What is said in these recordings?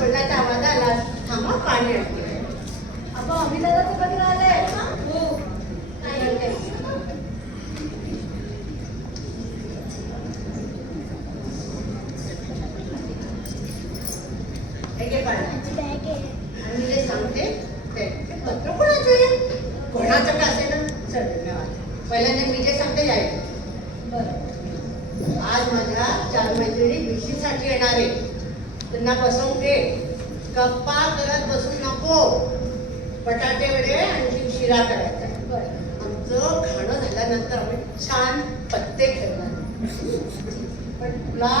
बोलण्याचा आवाज आला. थांबा पाणी आणते. अगं अभिनंदन कधी आलंय? हो हे घे पाणी. आणि मी जे सांगते ते पत्र कोणाचं आहे? कोणाचं का असेल ना चल पहिल्यांदा मी जे सांगते जायचं. बरं. आज माझ्या 4 मैत्रिणी विशीसाठी येणार आहे. त्यांना बसवून घे. गप्पा करत बसू नको. बटाटे वडे आणि शिरा करायचा. आमचं खाणं झाल्यानंतर आम्ही छान पत्ते खेळणार. पण तुला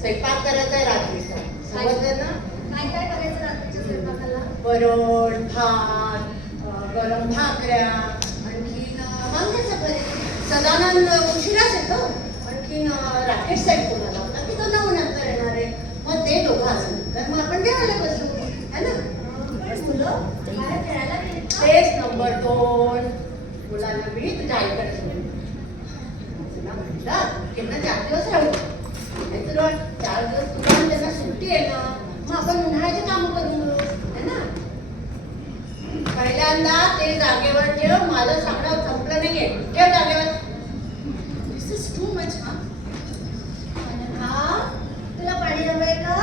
स्वयंपाक करायचा आहे रात्रीचा. समजलं ना? काय काय करायचं रात्रीच्या स्वयंपाकाला? वरण भात, गरम भाकऱ्या, आणखीन वांग्याचं भरीत. सदानंद उशिराच येतो. आणखीन राकेश साहेब कोणाला होता की तो 9 नंतर येणार आहे. मग ते दोघं असल्यानंतर मग आपण जेवायला बसू है ना. बाहेर खेळायला गेले का? तेच नंबर 2 मुलांना मी तुझ्या आईकडे सोडून तुला म्हटलं की ना 4 दिवस राहू. नाही तुला 4 दिवस तुला आणि त्यांना सुट्टी आहे ना. मग आपण उन्हाळ्याचे कामं करू है ना. पहिल्यांदा ते जागेवर ठेव. माझं सांगणं संपलं नाहीये. ठेव जागेवर. दिस इज टू मच. हा तुला पाणी हवंय का?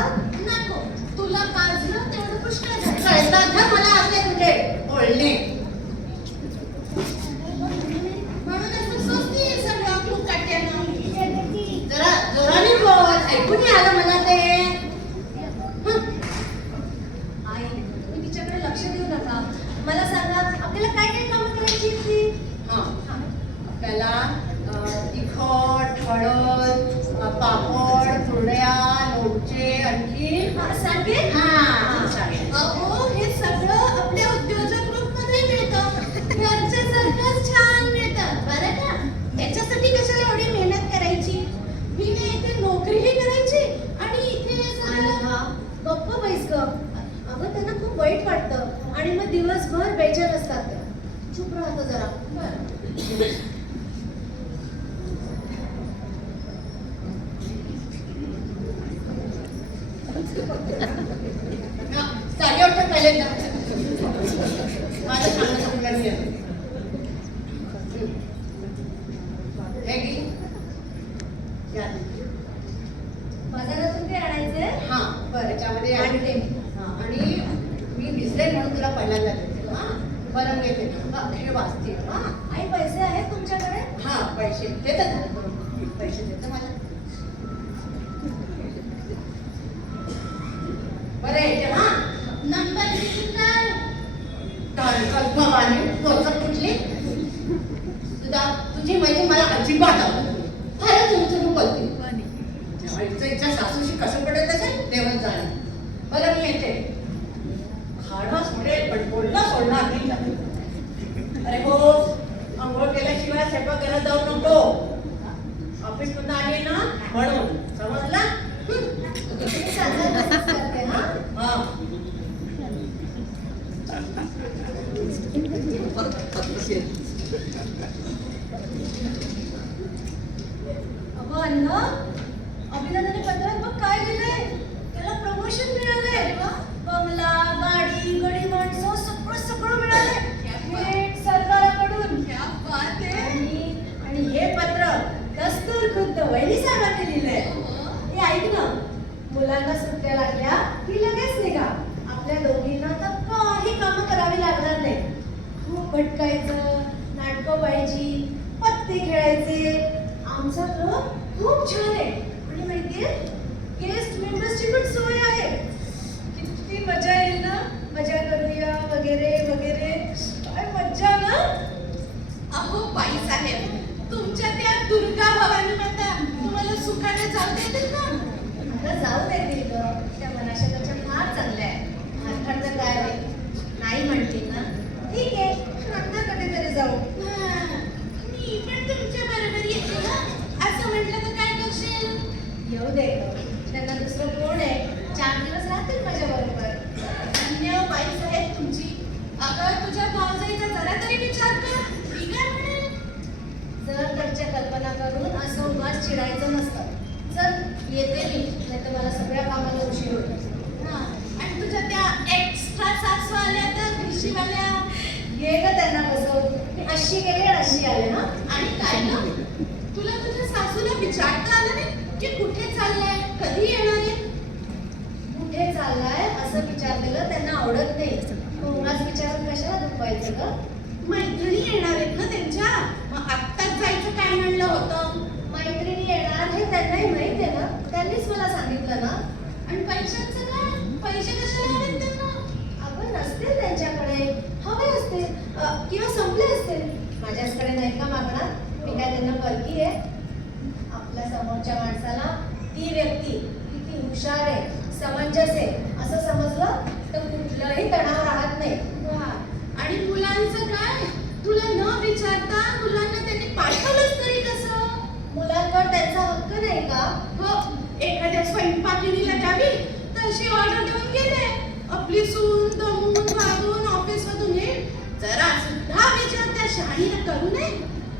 नको. तुला पाजलं तेवढं पुष्कळ झालं. कळतात ना मला असले तुझे बोलणे. म्हणून असं स्वस्ती सगळं तू काट्यानं. जरा जोराने बोल. ऐकून नाही आलं मला ते. आई तुम्ही तिच्याकडे लक्ष देऊ नका. मला सांगा आपल्याला काय काय कामं करायची ती? आपल्याला तिखट, हळद, पापड, कुरड्या, लोणचे, आणखी सांगे? सांगे. अहो हे सगळं आपल्या उद्योजक ग्रुपमध्ये मिळतं. घरच्यासारखंच छान मिळतं बरं का. त्याच्यासाठी कशाला एवढी मेहनत करायची? मी नाही इथे नोकरीही करायची आणि इथे सगळं गप्प बैस ग. अगं त्यांना खूप वाईट वाटतं आणि मग दिवसभर बेचैन असतात त्या. चुप राहतं जरा. जागे उठून पहिल्यांदा माझं सांगणं संपलं नाही. हे घे. बाजारातून ते आणायचंय? बरं याच्यामध्ये आणते. आणि मी विसरेन म्हणून तुला पहिल्यांदा देते. बरं घेते. हे वाचते. आई पैसे आहेत तुमच्याकडे? पैसे देतात. पैसे देतं मला. बरं येते. नंबर भवानी कोचक कुठली? तुझी माहिती मला अजिबात आवडत. फारच तुम्ही बोलते. इच्छा सासूशी कसं पडेल तसं देवच जाणे. बरं मी येते. खाणं सोडेल पण बोलणं सोडणार नाही. अरे हो अंघोळ केल्याशिवाय स्वयंपाक करत जाऊ नको. ऑफिस मधून आली ना म्हणून. समजला? अगं अन्न अभिनंदन पत्रात बघ काय लिहिलंय. त्याला प्रमोशन मिळालंय. बंगला, गाडी, गडी माणसं सगळं सगळं मिळालंय थेट सरकाराकडून. आणि हे पत्र दस्तूर खुद्द वहिनी साहेबांनी लिहिलंय. हे ऐक ना. मुलांना सुट्ट्या लागल्या की लगेच निघा. आपल्या दोघींना तर काही कामं करावी लागणार नाही. खूप भटकायचं, नाटकं पाहिजे, पत्ते खेळायचे. आमचा क्लब खूप छान आहे आणि माहितीये गेस्ट मेंबर्सची पण सोय आहे. किती मजा येईल ना. मजा करूया वगैरे वगैरे. काय मज्जा ना. अहो बाई साहेब तुमच्या त्या दुर्गा भवानी माता तुम्हाला सुखाने जाऊ देतील का? आता जाऊ देतील ग. त्या मनाशकाच्या फार चांगल्या आहे. मारखंड काय नाही म्हणतील ना. ठीक आहे नंतर कधीतरी जाऊ. मी पण तुमच्या बरोबर येते ना. असं म्हटलं तर काय करशील? येऊ दे. खुशीवाल्या. ये ग त्यांना बसवून. मी अशी गेले आणि अशी आले ना. आणि काय ना, तुला तुझ्या सासूला विचारता आलं नाही की कुठे चाललाय, कधी येणार आहे? कुठे चाललाय असं विचारलेलं त्यांना आवडत नाही. उगाच विचारून कशाला दुखवायचं ग. मैत्रिणी येणार आहेत ना त्यांच्या, मग आत्ताच जायचं काय म्हणलं होतं? मैत्रिणी येणार हे त्यांनाही माहित आहे ना. त्यांनीच मला सांगितलं ना. आणि पैशांचं काय? पैसे कशाला हवेत त्यांना? आपण नसतील त्यांच्याकडे, हवे असतील किंवा संपले असतील. माझ्याचकडे नाही का मागणार? मी काय त्यांना परकी आहे? आपल्या समोरच्या माणसाला ती व्यक्ती किती हुशार आहे, समंजस आहे असं समजलं तर कुठलंही तणाव राहत नाही. वा. आणि मुलांचं काय? तुला न विचारता मुलांना त्यांनी पाठवलंच तरी कसं? मुलांवर त्यांचा हक्क नाही का? हो, एखाद्या स्वयंपाकिनीला द्यावी तशी ऑर्डर देऊन गेले. आपली सून दमून वागून ऑफिसमधून येईल, जरा सुद्धा विचार त्या शहाणीनं करू नये.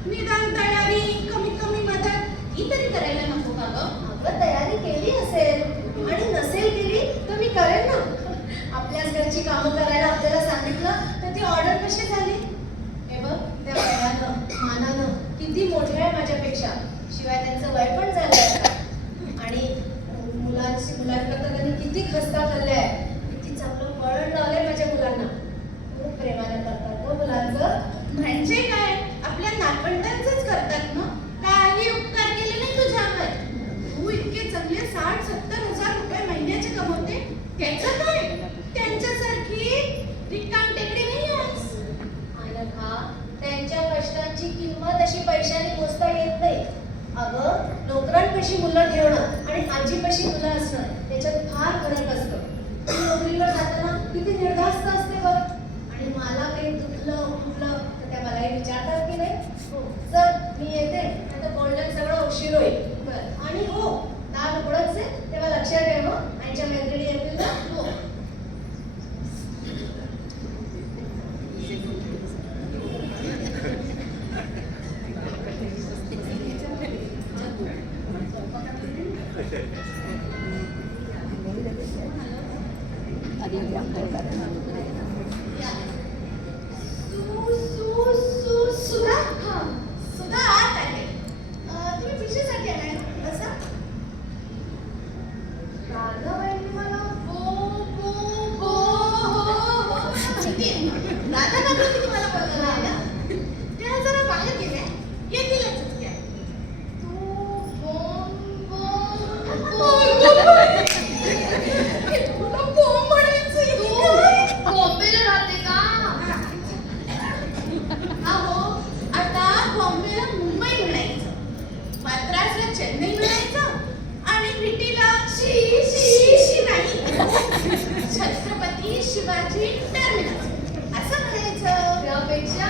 निदान तयारी, कमीत कमी मदत ही तरी करायला नको का ग? आपण तयारी केली असेल आणि नसेल केली तर मी करेन ना. आपल्याच घरची कामं करायला आपल्याला सांगितलं तर ती ऑर्डर कशी झाली? हे बघ, त्या वयानं मानानं किती मोठे आहे माझ्यापेक्षा. शिवाय त्यांचं वय पण झालंय आता. आणि मुलांकरता त्यांनी किती खस्ता खाल्ले आहे, किती चांगलं वळण लावलंय माझ्या मुलांना. खूप प्रेमानं करतात हो मुलांचं. म्हणजे काय? आपल्या नातवंडांचंच करतात ना. काही उपकार केले नाही तुझ्यावर. तू इतके चांगले 60-70 हजार रुपये महिन्याचे कमवते, त्याचं काय? त्यांच्यासारखी रिकाम टेकडी नाही आहेस. अनघा, त्यांच्या कष्टाची किंमत अशी पैशाने मोजता येत नाही. अगं, नोकरांपाशी मुलं ठेवणं आणि आजीपाशी मुलं असणं त्याच्यात फार फरक असतो. ती नोकरीवर जाताना किती निर्धास्त असते बघ. आणि मला काही दुखलं उठलं तर त्या मलाही विचारतात की नाही. हो, चल मी येते, आता बोलण्यात सगळं उशीर होईल. बरं. आणि हो, दार उघडच आहे तेव्हा लक्षात ठेव. आईच्या मैत्रिणी येतील ना. हो. सुधा? हां, सुधा आत आहे. तुम्ही पिशवीसाठी आलाय ना? बसा. राधाबाईंनी मला माहितीये. राधा काकूंनी तुम्हाला बोलवलं आहे ना? त्या जरा बाहेर गेल्या. येतीलच इतक्या. तुला बॉम्ब म्हणायचं येते काय? बॉम्बेला राहते का? अहो, आता बॉम्बेला मुंबई म्हणायचं, मद्रासला चेन्नई म्हणायचं आणि विटीला शी नाही, छत्रपती शिवाजी टर्मिनस असं म्हणायचं. त्यापेक्षा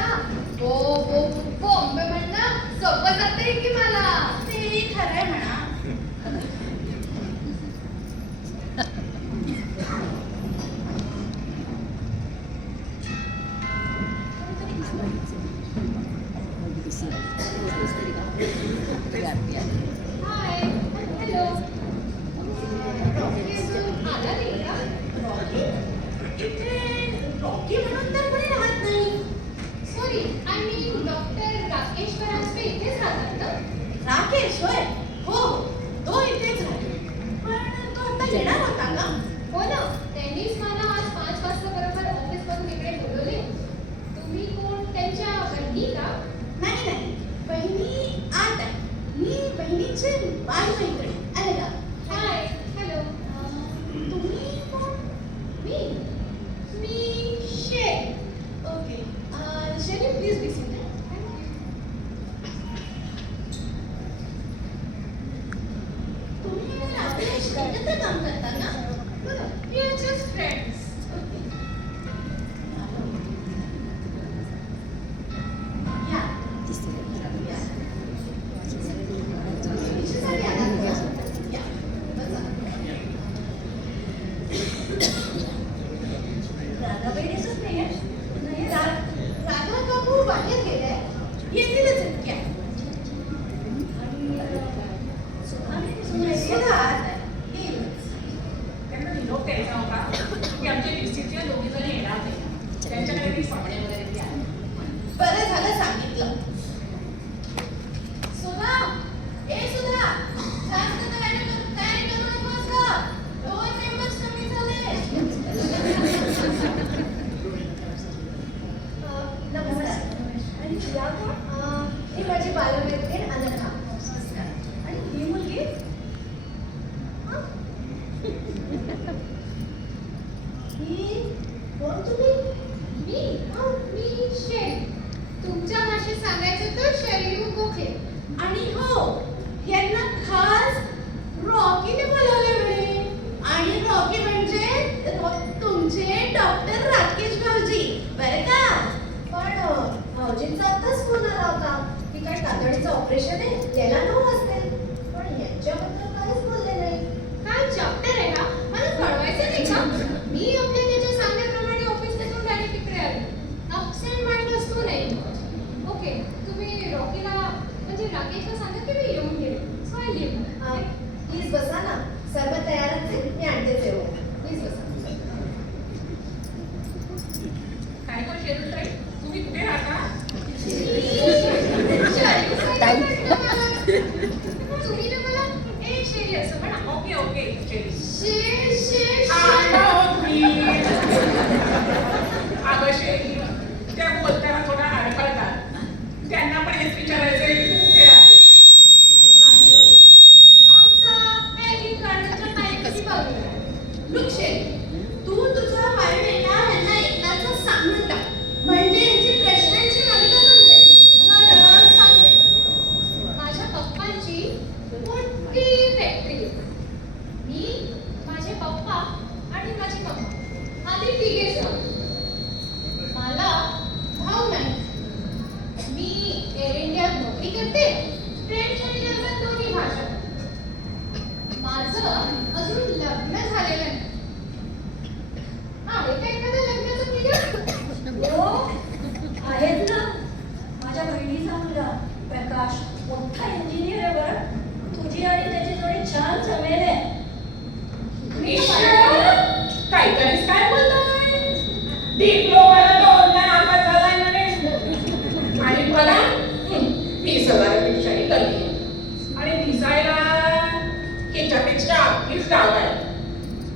बॉम्बे म्हणणं सोपं जाते की मला. ते खरंय म्हणा. हाय, हॅलो. आला नाही का? रॉकी? इथे रॉकी म्हणून तर कोणी राहत नाही. Sorry, I mean doctor Rakesh Paranjape इथेच राहतात ना? राकेश होय? हो, तो इथेच आहे. पण तो आता येणार होता का? हो ना, त्यांनीच मला आज 5 वाजता बरोबर ऑफिसमधून इकडे बोलवले. तुम्ही कोण, त्यांच्या बहिणी का? नाही, बहिणी आत आहे. मी बहिणीचे बालमैत्रीण आले का? Hi, hello. तुम्ही कोण? मी शेर. Okay. Sherry please be seated. तुम्ही राकेश एकत्र काम करता ना? We are just friends. Yeah. कशासाठी आलात का? या, बसा. दादाबाई दिसत नाहीये? नाही. राधा काकू बाहेर गेल्या. येतीलच इतक्या. सुधा आत आहे. येईलच. त्यांना निरोप द्यायचा होता की आमच्या लिस्टीतले दोघे जण येणार नाही. त्यांच्याकडे मुलीचं ऑपरेशन आहे याला 9 वाजते, पण यांच्याबद्दल काहीच बोलले नाही. काय चॅप्टर आहे हा? मला कळवायचं नाही का? मी आपल्या त्याच्या सांगण्याप्रमाणे ऑफिसमधून डायरेक्ट इकडे आले. अपसेंट माइंड असतो नाही. ओके, तुम्ही रॉकीला म्हणजे राकेशला सांगा की मी येऊन गेले. So I live. प्लीज बसा ना, सर्व तयारच आहे, मी आणते जेवण. प्लीज बसा. काय गं शेरुताई, तुम्ही कुठे राहता? तुम्ही ना मला एक शेरी असं म्हणा. ओके ओके शेरी. शेर आलो मी. अगं शेरी, त्या बोलताना थोडा अडखळतात. त्यांना पण हेच विचारायचंय की तू कुठे राहते? आम्ही आमचा मॅगिक गार्डनच्या पायथ्याशी बाजूला. Look, शेरी, तू तुझा बायोडेटा यांना एकदाच सांगून टाक, म्हणजे यांची प्रश्नांची मालिका समजेल. बरं, सांगते. माझ्या पप्पांची मोठी फॅक्टरी आहे. मी, माझे पप्पा आणि माझी मम्मा आम्ही तिघेच आहोत. मला भाऊ नाही. मी एअर इंडियात नोकरी करते. फ्रेंच आणि जर्मन दोन्ही भाषा. माझं अजून लग्न झालेलं नाही. आहे का एखादं लग्नाचं पिरियड? हो, आहेत ना. माझ्या बहिणीचा मुलगा प्रकाश मोठा इंजिनियर आहे बरं. तुझी आणि त्याची जोडी छान जमेल आहे. काहीतरीच काय बोलताय? डिप्लोमाला 2 नापास झालाय म्हणे. आणि मला मी सगळ्यापेक्षाही कमी आहे. आणि दिसायला हिच्यापेक्षा आपलीच डाव आहे.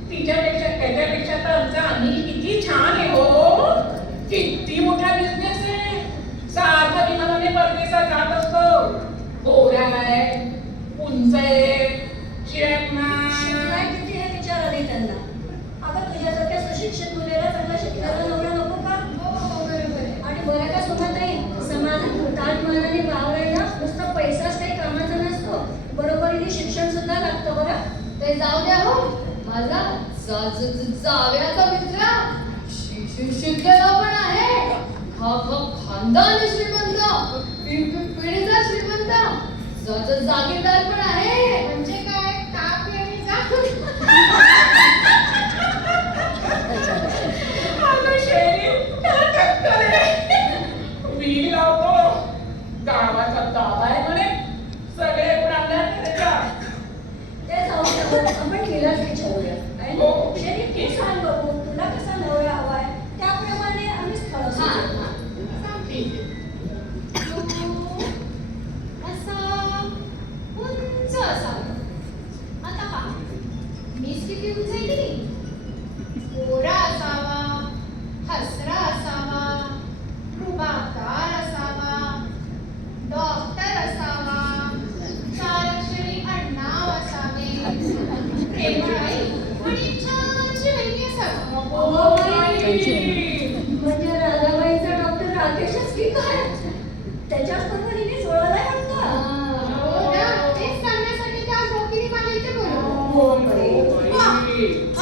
तिच्यापेक्षा त्याच्यापेक्षा तर आमचा अनिल किती छान आहे हो. किती मोठा बिझनेस आहे. सारखा विमानाने परदेशात जात असतो. गोरा आहे, उंच आहे, चिकना. शिकलाय किती हे विचार आले त्यांना. अगं तुझ्यासारख्या सुशिक्षित मुलीला चांगला शिकलेला नवरा नको का? हो, बरोबर आहे. आणि बरं का सुमाताई, समाजात हुतात्मानाने वावरायला नुसता पैसाच काही कामाचा नसतो, बरोबरीने शिक्षण सुद्धा लागतं बरं. ते जाऊ द्या हो. माझा जाव्याचा मित्र शिक्षलेला पण आहे. हा खानदान श्रीमंत, पिढीचा श्रीमंत, जागीरदार पण आहे. म्हणजे काय ताप आणि अगं शेरी, त्याला टक्कर आहे. वीर लावतो. गावाचा दाबा आहे म्हणे. सगळे गुण आपल्या त्याच्या. ते जाऊ द्या, आपण तिलाच विचारूया. आहे ना? हो. शेरी, तू सांग बघू, तुला कसा नवरा हवाय त्याप्रमाणे आम्ही स्थळ सुचवू. ठीक आहे. असा उंच असावा. आता पहा, मीच किती उंच आहे की नाही. गोरा असावा, हसरा असावा, रुबाबदार असावा, डॉक्टर असावा, 4 अक्षरी आडनाव असावे, प्रेमळ आई आणि छानशी वहिनी असावी. हो बाई. म्हणजे राधाबाईचा डॉक्टर राकेशच की काय? त्याच्याच पद्धतीने सोडायला वाटतं. हो ना, तेच सांगण्यासाठी त्या डॉक्टरने मला इथे बोलवलं. हो बाई. वा,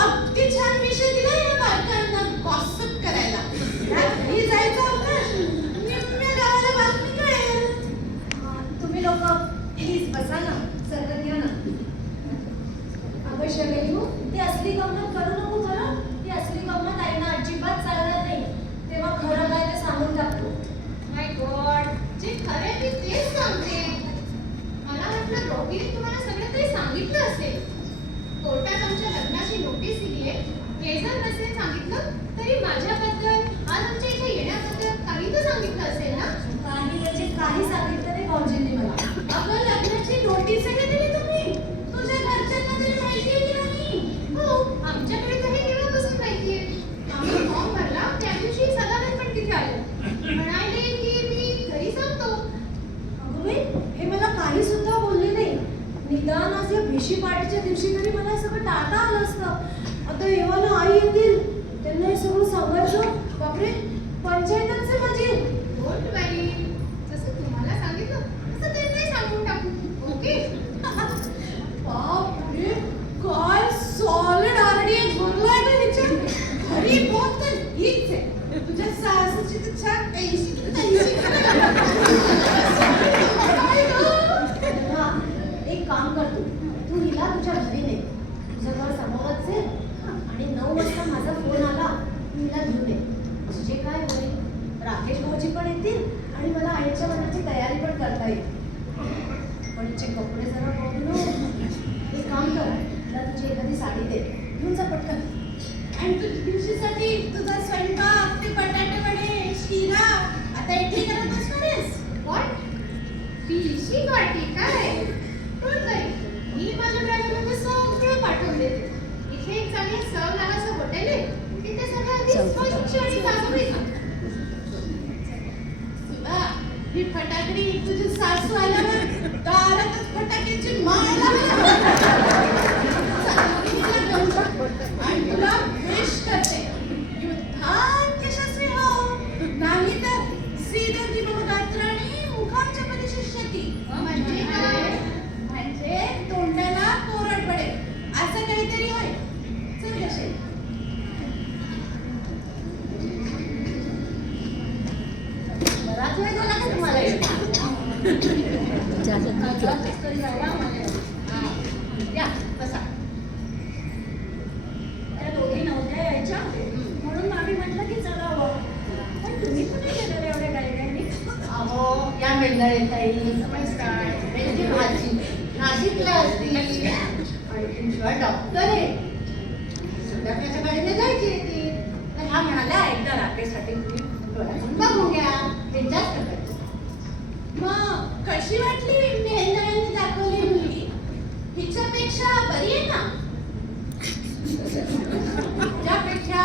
अगदी छान विषय दिला या बायकांना गॉसिप करायला. घरी जायचं अवकाश, निम्म्या गावाला बातमी कळेल. तुम्ही लोक प्लीज बसा ना, सरबत घ्या ना. अगं शैलेशू, ती असली गंमत करू नको बरं. ती असली गंमत आईना अजिबात चालणार नाही. तेव्हा खरं काय ते सांगून टाकतो. माय गॉड, जे खरे मी तेच सांगते. मला वाटलं रॉकीने तुम्हाला सगळं काही सांगितलं असेल. कोर्टात आमच्या लग्नाची नोटीस दिली आहे. हे जर नसेल सांगितलं तरी माझ्याबद्दल, आज आमच्या इथे येण्याबद्दल काही तर सांगितलं असेल ना. काही म्हणजे काही सांगितलं नाही भाऊजींनी मला. अगं, लग्नाची नोटीस आहे दिली तुम्ही. तुझ्या घरच्यांना तरी माहिती आहे की नाही? हो, आमच्याकडे तर हे तेव्हापासून माहिती आहे. आम्ही फॉर्म भरला त्या दिवशी सदानंद पण तिथे आले. म्हणाले की मी घरी सांगतो. अगं बाई, हे मला काही सुद्धा बोलले नाही. निदान आज या भेशी पार्टीच्या दिवशी तरी मला हे सगळं टाळता आलं असतं. आता एव्हाना आई येतील, त्यांना हे सगळं सांगायचं. बापरे, पंचायतच आहे माझी. डोंट वरी, जसं तुम्हाला सांगितलं तसं त्यांनाही सांगून टाकू. ओके. बापरे, काय सॉलिड आरडीएक्स भरलाय ना हिच्या. घरी पोहोच तर हीच आहे. तुझ्या सासूची तर छान 80 काय गं? साडी दे, घेऊन जा पटकन. आणि दिवशीसाठी तुझा स्वयंपाक, ते बटाटे वडे, शिरा आता एकटी करत बसणार आहेस? What? पिशी वाटी काय? पण नाही, मी माझ्या ड्रायव्हरला सगळं पाठवून देते. इथे एक चांगलं सव नावाचं हॉटेल आहे, तिथे सगळं अगदी स्वच्छ आणि ताजं. तुला ही फटाकडी तुझी सासू आल्यावर दारातच फटाक्याची माळ लावली. चांगली घेऊन जा. आणि तुला विश करते युद्धात यशस्वी हो, नाही तर श्रीदेवी गात्राणी मुखांच्या परिशिष्यती. म्हणजे काय? म्हणजे तोंडाला कोरड पडेल असं काहीतरी होय. चल कसे बराच वेळ झाला का तुम्हाला येऊन? हा. या, बसा. त्या दोघी नव्हत्या यायच्या म्हणून आम्ही म्हटलं की चलावं. पण तुम्ही कुठे गेलेले एवढ्या गाडीने? अहो, या मंडळीताई नमस्कार. त्यांची भाजी नाशिकला असती आणि शिवाय डॉक्टर आहे. संध्याकाळच्या गाडीने जायची ती. तर ह्या म्हणाल्या एकदा राकेशसाठी तुम्ही डोळ्यातून बघून घ्या. त्यांच्याच प्रकारची. मग कशी वाटली मेहंदरांनी दाखवली मुलगी? हिच्यापेक्षा बरी आहे ना? त्यापेक्षा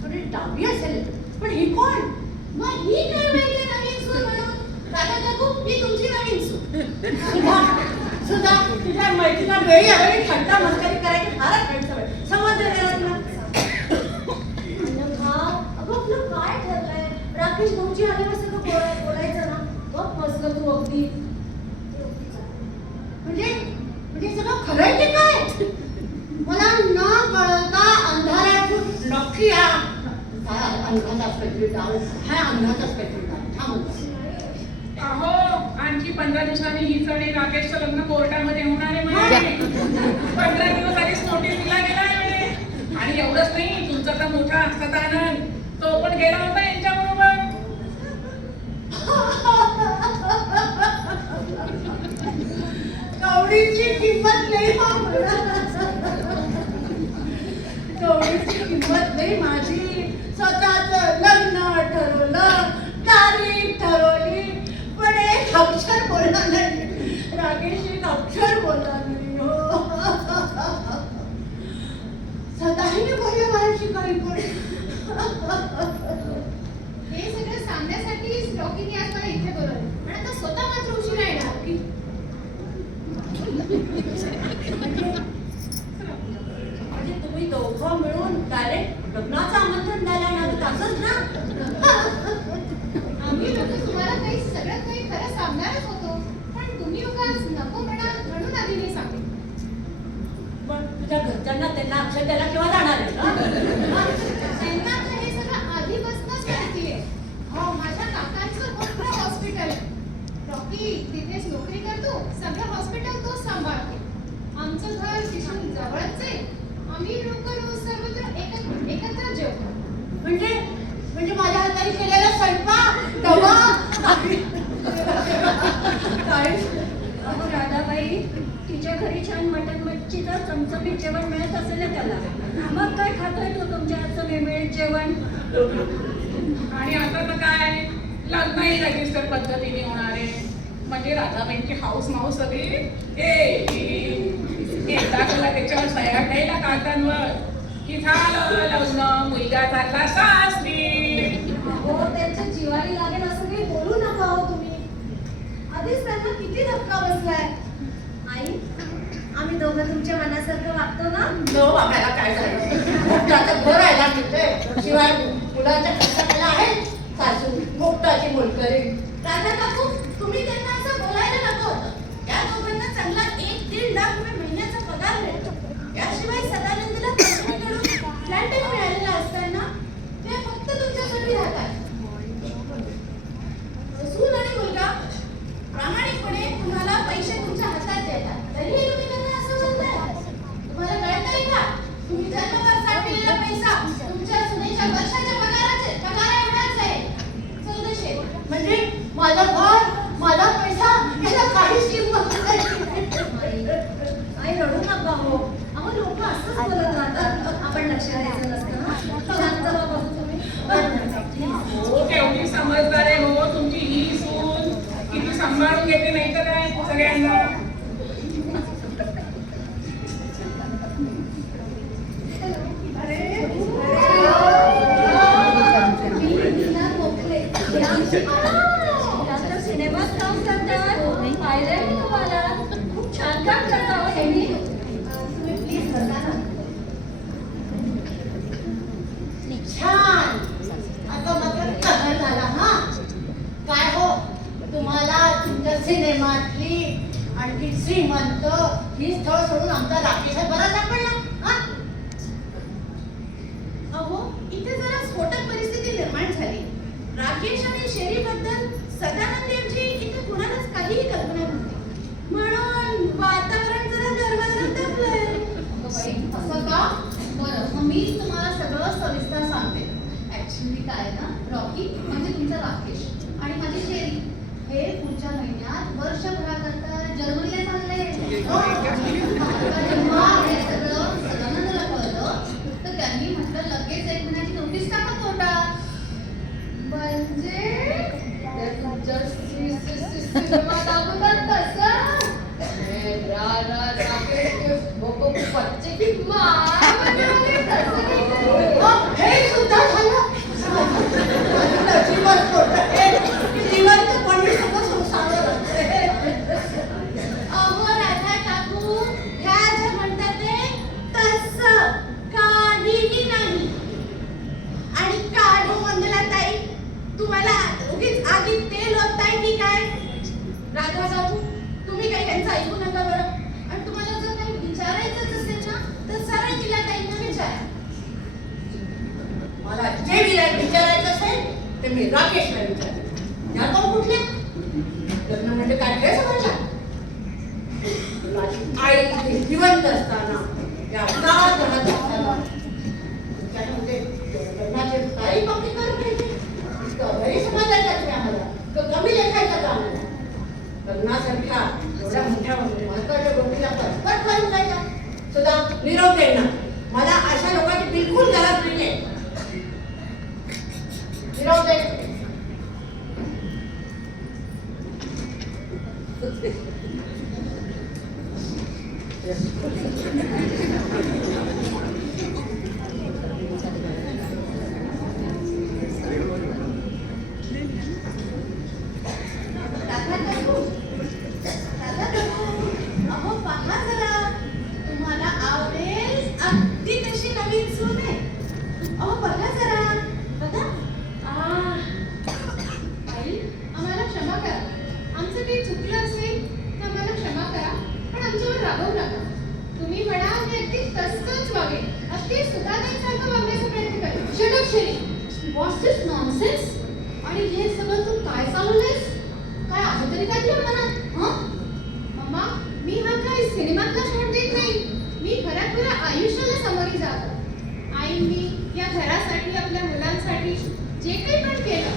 थोडी डावी असेल. पण ही कोण? मग ही काय माहिती नवीन सून म्हणून? दादा काकू मी तुमची नवीन सून. सुधा तुझ्या मैत्रीला वेळी यावेळी थट्टा मस्करी करायची फारच वेळ सवय. समजलं गेलं तुला? अगं आपलं काय ठरलंय? राकेश भाऊची आल्यावर सगळं बोलायचं ना. बघ बसलं तू अगदी. म्हणजे सगळं खरं आहे की काय? मला न कळता अंधारातून नक्की हा अंधाचाच काहीतरी डाव, हा अंधाचाच काहीतरी डाव. हा म्हणतो. अहो, आणखी 15 दिवसांनी हीच आणि राकेशचं लग्न कोर्टामध्ये होणार आहे म्हणे. 15 दिवस आधीच नोटीस दिला गेला आहे म्हणे. आणि एवढंच नाही, तुमचा तर मोठा सदानंद तो पण गेला होता यांच्याबरोबर. कवडीची किंमत नाही हा मला. कवडीची किंमत नाही माझी. स्वतःच लग्न ठरवलं, तारीख ठरवली, पण एक अक्षर बोलला नाही. राकेश एक अक्षर बोलला नाही. हो, सदाही बोलले माझी काही पण. हे सगळं सांगण्यासाठीच डॉकीने आज मला इथे बोलवलं. पण आता स्वतः मात्र उशिरा येणार. म्हणजे तुम्ही दोघं मिळून डायरेक्ट लग्नाचं आमंत्रण द्यायला येणार असंच ना? आम्ही लोक तुम्हाला सगळं काही खरं सांगणारच होतो. पण तुम्ही उगाच नको म्हणून आधी मी सांगेन. पण तुझ्या घरच्यांना त्यांना अक्षर द्यायला केव्हा जाणार आहे का? त्यांना आता हे सगळं आधीपासूनच माहिती आहे. हो, माझ्या काकांचं मोठं हॉस्पिटल आहे. रॉकी तिथेच नोकरी करतो. सगळं हॉस्पिटल तोच सांभाळतो. आमचं घर तिथून जवळच आहे. आम्ही लोक रोज सर्वत्र एकत्र जेवतो. म्हणजे माझ्या हाताने केलेला स्वयंपाक डबा काय? अहो राधाबाई, तिच्या घरी छान मटण मच्छीचं चमचमीत जेवण मिळत असेल ना त्याला. मग काय खातोय तो तुमच्या हातचं वेळेत जेवण? आणि आता तर काय, लग्नही रजिस्टर पद्धतीने होणार आहे. म्हणजे राधाबाईंची हाऊस माऊस सगळी एकदा त्याला त्याच्यावर सह्या घ्यायला कागदांवर की झालं लग्न, मुलगा झाला सासरी. हो, त्यांच्या जिवारी लागेल असं काही बोलू नका हो तुम्ही. आधीच त्यांना किती धक्का बसलाय. आई, आम्ही दोघं तुमच्या मनासारखं वागतो ना? नो बाबाला काय झालं? त्याचं घर राहिला तिथे. शिवाय मुलांच्या खर्चाला आहे सासू मोठाची मोलकरी. दादा काकू तुम्ही त्यांना असं बोलायला नको होतं. या दोघांना चांगला 1-1.5 लाख रुपये महिन्याचा पगार मिळतो. याशिवाय सदानंदला कंपनीकडून फ्लॅटही मिळालेला असताना ते फक्त तुमच्यासाठी राहतात. सून आणि मुलगा प्रामाणिकपणे तुम्हाला पैसे तुमच्या हातात देतात. तरीही तुम्ही त्यांना असं बोलताय. तुम्हाला कळतंय का? तुम्ही जन्मभर साठवलेला पैसा तुमच्या सुनेच्या वर्षाच्या पगारा एवढाच आहे. 1400. म्हणजे माझं घर, माझा पैसा याला काहीच किंमत नाही. आई रडू नका हो. अहो अहो, लोक असंच बोलत राहतात. आपण लक्ष द्यायचं नसतं. शांत व्हा बाबू तुम्ही. हो केवढी समजदार आहे हो तुमची ही सून. किती सांभाळून घेते नाही तर काय सगळ्यांना. सिनेमात काम करतात. पाहिलंय मी तुम्हाला. खूप छान काम करता हो हे मी. तुम्ही प्लीज बसा ना. छान. आता मात्र कमाल झाला हा. काय हो तुम्हाला तुमच्या सिनेमातली आणखी श्रीमंत ही स्थळ सोडून आमचा राकेश बरा सापडला हा. अहो इथे जरा स्फोटक परिस्थिती निर्माण झाली. राकेश आणि शेरी बद्दल सदानंद यांची इथे कुणालाच काहीही कल्पना नव्हती. म्हणून वातावरण जरा गरमागरम तापलंय. असं का? बरं मग मीच तुम्हाला सगळं सविस्तर सांगते. ऍक्च्युली काय ना, रॉकी म्हणजे तुमचा राकेश आणि माझी शेरी हे पुढच्या महिन्यात वर्षभराकरता जर्मनीला चालले. जेव्हा हे सगळं सदानंदला कळलं तर त्यांनी म्हटलं लगेच 1 महिन्याची नोटीस टाका तोंडात. म्हणजे सिनेमा दाखवतात तसं. बच्चे की मार हे सुद्धा झालं. नशीबच मोठं आहे की जिवंतपणी सगळं संसारावर असते. अहो राधा काकू ह्या ज्या म्हणतात ते तसं काहीही नाही. आणि काढू मंगलाताई तुम्हाला उगीच आगीत तेल ओतताय की काय? राधा काकू तुम्ही काही त्यांचं ऐकू नका बरं. आणि तुम्हाला जर काही विचारायचंच असेल ना तर सरळ तिला ताईंना विचारा. मला जे विचारायचं असेल ते मी राकेशला विचारते. या कोण कुठल्या लग्न म्हणजे काय खेळ समजला? माझी आई इथे जिवंत असताना या गावात राहत असताना त्याच्यामध्ये लग्नाचे काही पक्के करू पाहिजे. घरी समाजायचा तुम्ही आम्हाला तो कमी लेखायचा का आम्हाला? लग्नासारख्या एवढ्या मोठ्या महत्वाच्या गोष्टीला परस्पर करून जायचा सुद्धा निरोप देणं मला अशा लोकांची बिलकुल गरज नाहीये. निरोप दे. राधा काकू अहो पहा जरा तुम्हाला आवडेल अगदी तशी नवीन सून आहे. अहो बघा जरा बघा. आई आम्हाला क्षमा करा. आमचं काही चुकलं असेल तर आम्हाला क्षमा करा. पण आमच्यावर रागवू नका. तुम्ही म्हणा मी अगदी तसंच वागेन. अगदी सुधारण्यासारखं वागण्याचा प्रयत्न करेन. Shut up, Sheri. What's this nonsense? आणि हे सगळं तू काय चालवलंयस? काय आहे तरी काय तुझ्या मनात? हं? मम्मा मी हा काही सिनेमातला शॉट देत नाही. मी खऱ्या आयुष्याला सामोरी जातो. आईंनी या घरासाठी आपल्या मुलांसाठी जे काही पण केलं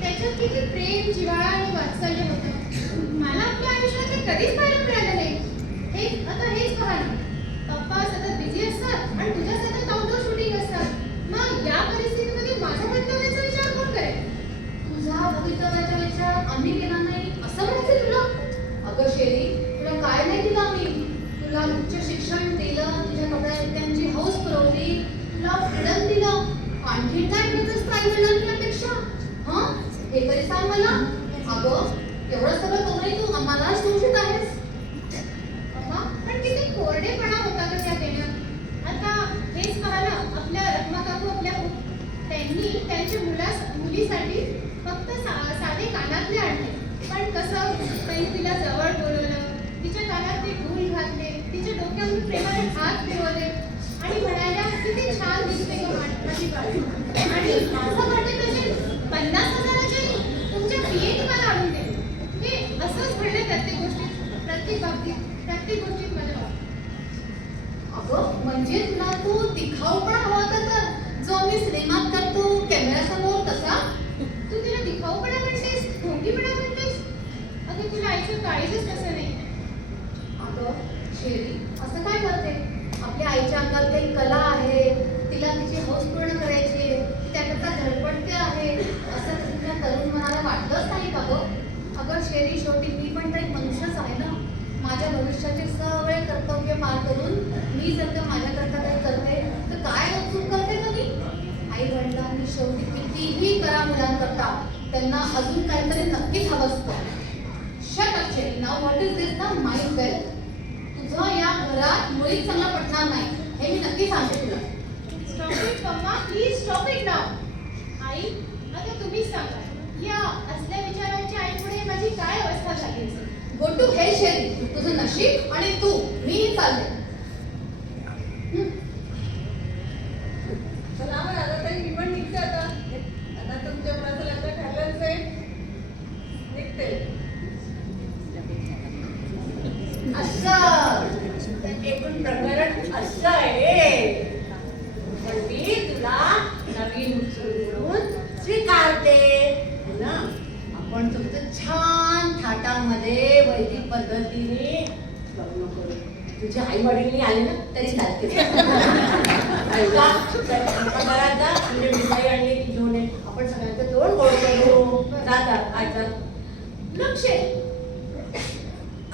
त्याच्यात किती प्रेम जिव्हाळा आणि वात्सल्य होतं. मला आपल्या आयुष्यात ते कधीच पाहायला मिळालं नाही. हेच पहा ना. पप्पा सतत बिझी असतात आणि तुझ्या सतत आउटडोर शूटिंग असतात. मग या परिस्थितीमध्ये माझ्या भवितव्याचा विचार कोण करेल? तुझा भवितव्याचा विचार आम्ही केला नाही असं म्हणायचं तुला? अगं शेरी, तुला काय नाही दिलं आम्ही? तुला उच्च शिक्षण दिलं, तुझ्या कपड्यांची हौस पुरवली, तुला फ्रीडम दिलं. आणखी काय मिळतंस आई वडिलांपेक्षा? हं? हे तरी सांग मला. अगं एवढं सगळं करूनही तू आम्हालाच दोषीत आहेस. अम्मा पण किती कोरडेपणा होता का त्या देण्यात. आता हेच पहा ना आपल्या रखमा काकू आपल्या त्यांनी त्यांच्या मुलीसाठी फक्त साधे कानातले आणले. पण कसं पहिले तिला जवळ बोलवलं, तिच्या कानात ते फूल घातले, तिच्या डोक्यावर प्रेमाने हात फिरवले आणि म्हणाल्या किती छान दिसते गं माझी बाळी. आणि माझं वाटे तसे 50,000चे तुमच्या पियेने मला आणून दे. हे असंच घडले प्रत्येक गोष्टीत माझ्या बाबतीत. अगं म्हणजे तुला तू दिखाऊपणा हवा होता तर जो आम्ही सिनेमात करतो कॅमेऱ्यासमोर तसा? तू तिला दिखाऊपणा म्हणतेस, ढोंगीपणा म्हणतेस. अगं तुला आईचं काळीजच तसं नाही. अगं शेरी असं काय करते? आपल्या आईच्या अंगात काही कला आहे, तिला तिची हौस पूर्ण करायची आहे, ती त्याकरता धडपडते आहे, असं तिच्या तरुण मनाला वाटलंच नाही का गं? अगं शेरी, शेवटी मी पण तर एक मनुष्यच आहे ना. माझ्या भविष्याचे सगळे कर्तव्य पार करून मी जर का माझ्याकरता काही करते तर काय चूक करते ना मी? आई वडिलांनी शेवटी कितीही करा मुलांकरता, त्यांना अजून काहीतरी नक्कीच हवं असतं. Shut up Sheri, now what is दिस ना माइंड वेल? तुझं या घरात मुळीच चांगला पटणार नाही, हे मी नक्की सांगते तुला. Stop it mama, please stop it now. आई, आता तुम्हीच सांगा, या असल्या विचारांच्या आईपुढे माझी काय अवस्था झाली असेल? गो टू हेल शेरी, तुझं नशीब आणि तू, मीही चालले. चला मग आता ताई, मी पण निघते आता. आता तुमच्या मुलाचं लग्न ठरलंच आहे. निघते. असं तर एकूण प्रकरण असं आहे. पण मी तुला नवीन म्हणून स्वीकारते हो ना. आपण तुमचं छान थाटामध्ये वैदिक पद्धतीने लग्न करू. तुझ्या आई वडील आले ना तरी चालते. ऐका, घरात जा, म्हणजे मिठाई आणली की घेऊन ये. आपण सगळ्यांचं तोंड गोड करू. जातात आता लक्ष आहे.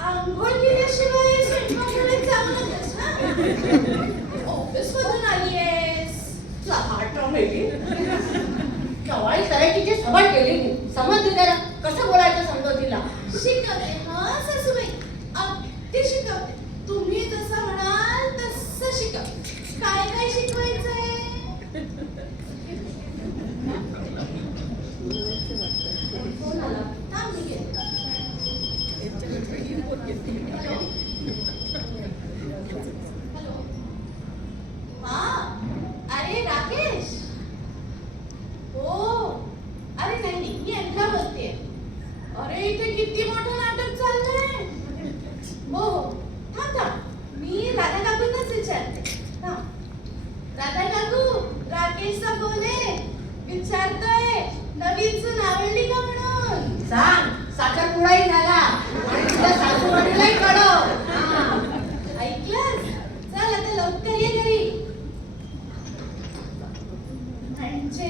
आंघोळ केल्याशिवाय स्वयंपाकघरात जाऊ नकोस ना. ऑफिसमधून आली आहेस. कवाळी करायची जे सभा केली मी समजते त्याला. कसं बोलायचं समजव तिला. शिकवते हा सासूबाई, अगदी शिकवते. तुम्ही जसं म्हणाल तसं शिकवते. काय काय शिकवायचंय? फोन आला, थांब मी घेते. हॅलो. हा, अरे राकेश. हो, अरे नाही नाही, मी अंकिता बोलतेय. अरे इथे किती मोठं नाटक चाललंय. हो हो, थांब थांब, मी राधा काकूंनाच विचारते. थांब. राधा काकू, राकेशचा फोन आहे. विचारतोय नवीन सून आवडली का म्हणून. सांग, साखरपुडाही झाला आणि तुझ्या सासू वडिलाही कळव. ऐकलंस? चल आता लवकर ये घरी. म्हणजे